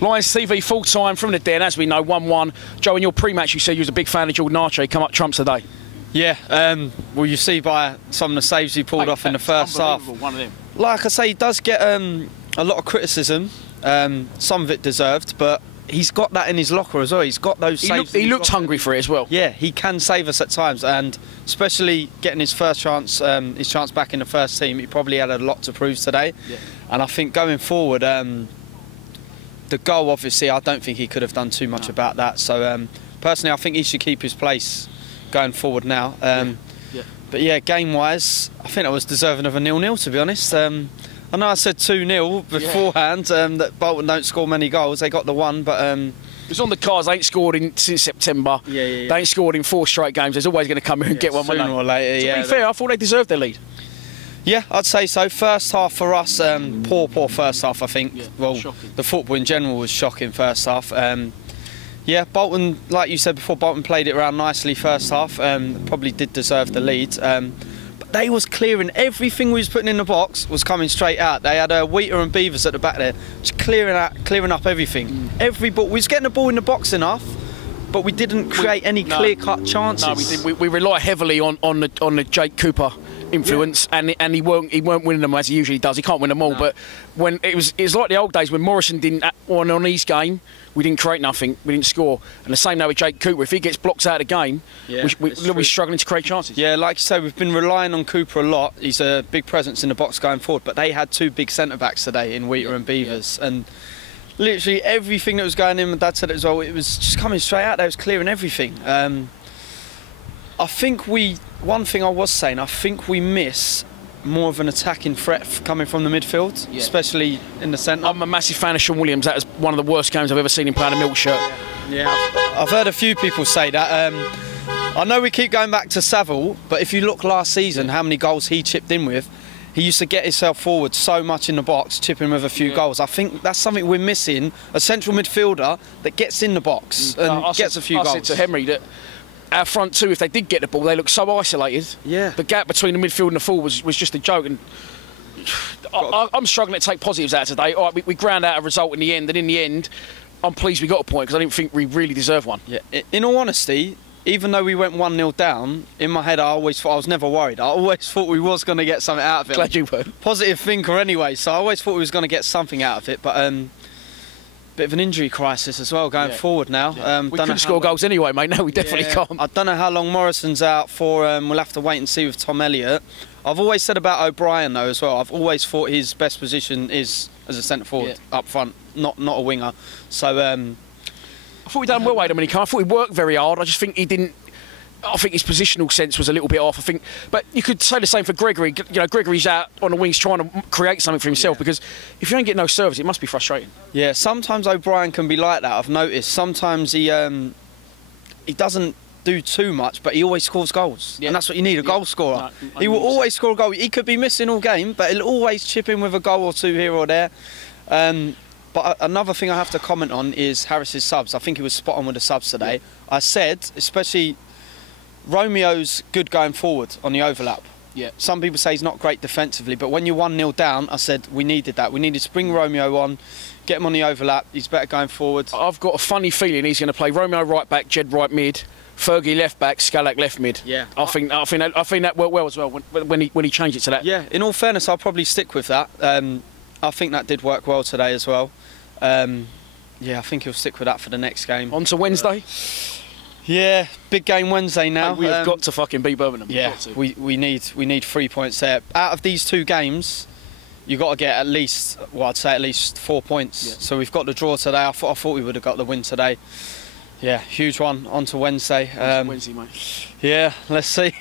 Lions TV full time from the Den, as we know, 1-1. Joe, in your pre-match, you said you was a big fan of Jordan Archer. He come up trumps today. Yeah, well, you see by some of the saves he pulled off in the first half. One of them. Like I say, he does get a lot of criticism. Some of it deserved, but he's got that in his locker as well. He's got those saves. He looked hungry for it as well. Yeah, he can save us at times, and especially getting his first chance, his chance back in the first team, he probably had a lot to prove today. Yeah. And I think going forward, the goal, obviously, I don't think he could have done too much about that. So personally, I think he should keep his place going forward now. But yeah, game-wise, I think I was deserving of a 0-0, to be honest. I know I said 2-0 beforehand, that Bolton don't score many goals. They got the one, but... it was on the cards. They ain't scored since September. They ain't scored in 4 straight games. There's always going to come in and get one. Sooner or later, To be fair, I thought they deserved their lead. Yeah, I'd say so. First half for us, poor first half, I think. Yeah, well, shocking. The football in general was shocking first half. Yeah, Bolton, like you said before, Bolton played it around nicely first half. Probably did deserve the lead. But they was clearing everything we was putting in the box was coming straight out. They had Wheater and Beavers at the back there, just clearing up everything. Every ball, we was getting the ball in the box enough, but we didn't create any clear-cut chances. No, we did. We rely heavily on the Jake Cooper influence, and he weren't winning them as he usually does. He can't win them all, but when it was like the old days when Morrison didn't on his game, we didn't create nothing, we didn't score. And the same now with Jake Cooper. If he gets blocked out of the game, we're struggling to create chances. Yeah, like you say, we've been relying on Cooper a lot. He's a big presence in the box going forward, but they had 2 big centre backs today in Wheater and Beavers, and literally everything that was going in, my dad said it as well, it was just coming straight out. They was clearing everything. I think one thing I was saying, I think we miss more of an attacking threat coming from the midfield, especially in the centre. I'm a massive fan of Sean Williams. That was one of the worst games I've ever seen him play in a milk shirt. Yeah, I've heard a few people say that. I know we keep going back to Saville, but if you look last season, how many goals he chipped in with, he used to get himself forward so much in the box, chipping with a few goals. I think that's something we're missing, a central midfielder that gets in the box and gets a few goals. I said to Henry that our front 2, if they did get the ball, they looked so isolated. Yeah. The gap between the midfield and the forward was just a joke. And I'm struggling to take positives out today. All right, we ground out a result in the end, and in the end, I'm pleased we got a point because I didn't think we really deserved one. Yeah. In all honesty, even though we went 1-0 down, in my head I always thought, I was never worried. I always thought we was going to get something out of it. Glad you were. Positive thinker anyway, so I always thought we was going to get something out of it. But bit of an injury crisis as well going forward now. We couldn't score goals anyway, mate. No, we definitely can't. I don't know how long Morrison's out for. We'll have to wait and see with Tom Elliott. I've always said about O'Brien though as well. I've always thought his best position is as a centre forward up front, not a winger. So I thought we done well when he came. I thought he worked very hard. I just think he didn't. I think his positional sense was a little bit off. I think, but you could say the same for Gregory. You know, Gregory's out on the wings trying to create something for himself because if you don't get no service, it must be frustrating. Yeah, sometimes O'Brien can be like that. I've noticed. Sometimes he doesn't do too much, but he always scores goals, and that's what you need, a goal scorer. No, he will always score a goal. He could be missing all game, but he'll always chip in with a goal or 2 here or there. But another thing I have to comment on is Harris's subs. I think he was spot on with the subs today. I said, especially Romeo's good going forward on the overlap. Yeah. Some people say he's not great defensively, but when you're 1-0 down, I said we needed that. We needed to bring Romeo on, get him on the overlap. He's better going forward. I've got a funny feeling he's going to play Romeo right back, Jed right mid, Fergie left back, Scalak left mid. Yeah. I think that worked well as well when he changed it to that. Yeah. In all fairness, I'll probably stick with that. I think that did work well today as well. Yeah, I think he'll stick with that for the next game. On to Wednesday. Yeah, big game Wednesday now. We've got to fucking beat Birmingham. Yeah, we need 3 points there. Out of these 2 games, you've got to get at least, well, I'd say at least 4 points. Yeah. So we've got the draw today. I thought we would have got the win today. Yeah, huge one. On to Wednesday. Wednesday, mate. Yeah, let's see.